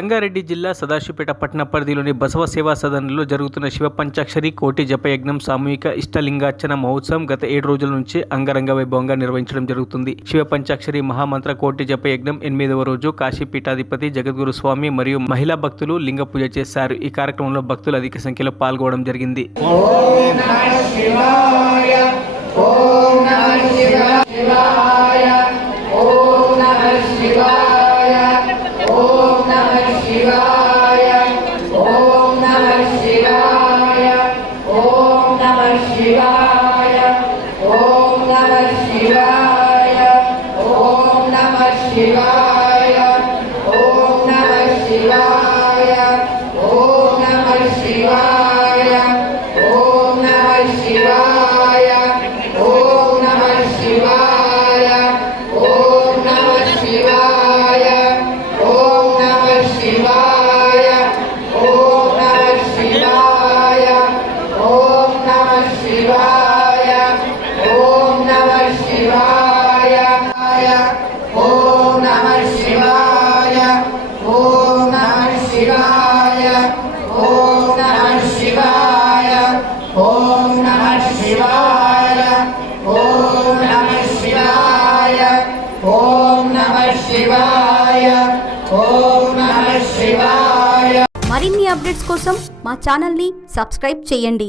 సంగారెడ్డి జిల్లా సదాశివపేట పట్టణ పరిధిలోని బసవ సేవా సదనంలో జరుగుతున్న శివ పంచాక్షరి కోటి జపయజ్ఞం సామూహిక ఇష్టలింగార్చన మహోత్సవం గత 7 రోజుల నుంచి అంగరంగ వైభవంగా నిర్వహించడం జరుగుతుంది. శివ పంచాక్షరి మహామంత్ర కోటి జపయజ్ఞం 8వ రోజు కాశీ పీఠాధిపతి జగద్గురు స్వామి మరియు మహిళా భక్తులు లింగ పూజ చేశారు. ఈ కార్యక్రమంలో భక్తులు అధిక సంఖ్యలో పాల్గొనడం జరిగింది. మరిన్ని అప్డేట్స్ కోసం మా ఛానల్ని సబ్స్క్రైబ్ చేయండి.